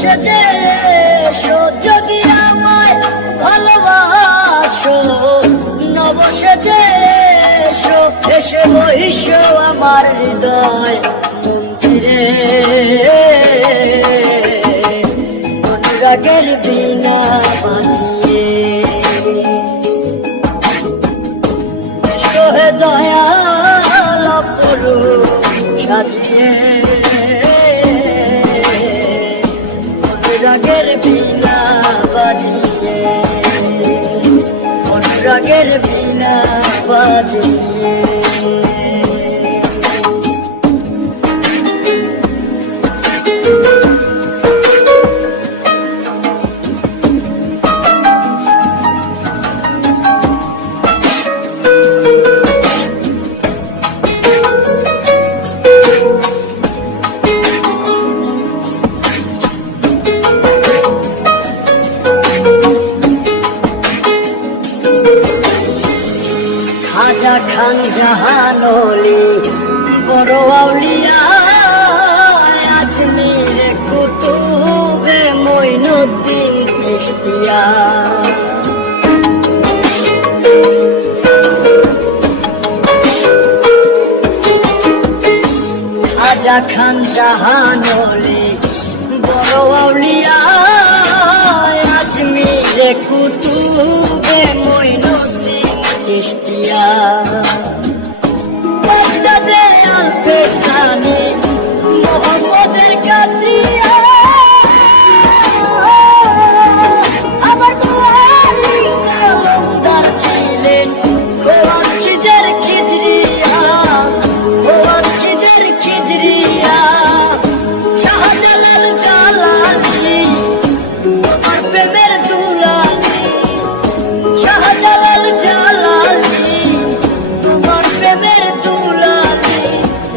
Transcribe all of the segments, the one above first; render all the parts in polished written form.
সেজে এসো যদি আমায় ভালোবাসো, নব সেজে এসো, এসে বহিসো আমার হৃদয় মন্দিরে। অনুরাগের বীণা বাজিয়ে এসো হে দয়াল অপরূপ সাজিয়ে। অনুরাগের বীণা বাজিয়ে, অনুরাগের বীণা বাজিয়ে। খাজা খান জাহানলি বড় আউলিয়া, আজমির কুতুবে মঈনুদ্দিন চিশতিয়া। খাজা খান জাহানলি বড় আউলিয়া, আজমির কুতুবে মঈনুদ্দিন চিশতিয়া। বাগদাদে আল-ফেসানি মোহাম্মদের কাদিয়া, আবার বুহারি কালন্দার ছিলেন খোয়ারখিজের খিজরিয়া, খোয়ারখিজের খিজরিয়া। শাহজালাল জালালি তোমার প্রেমের দুলালি, শাহজালাল জালালি তোমার প্রেমের দুলালি।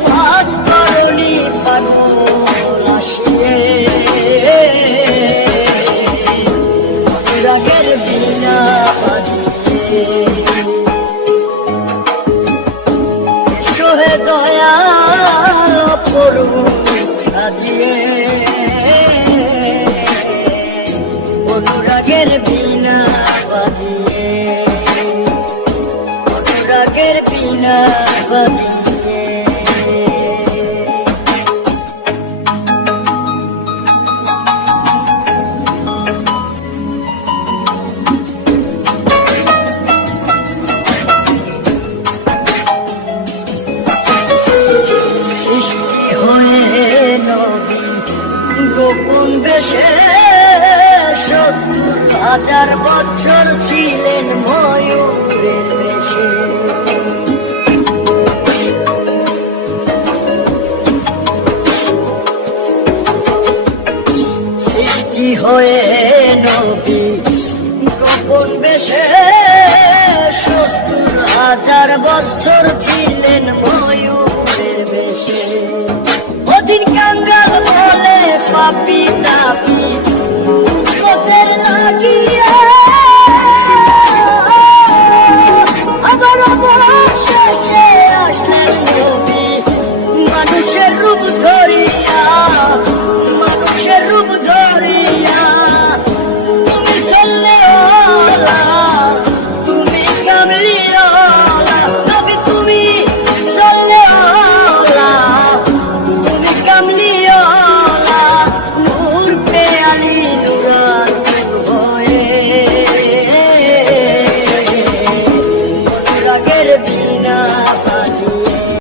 ভাগ করনি পাগল আসিয়ে, অনুরাগের বীণা বাজিয়ে এসো হে দয়াল অপরূপ সাজিয়ে। অনুরাগের বীণা বাজিয়ে, অনুরাগের বীণা বাজিয়ে। সৃষ্টি হয়ে নবী গোপন বেশে ৭০,০০০ বছর ছিলেন ময়ূরের বেশে। সৃষ্টি হয়ে নবী গোপন বেশে ৭০,০০০ বছর ছিলেন ময়ূরের বেশে। অধীন কাঙ্গাল বলে পাপি তাপি উম্মতের লাগিয়া,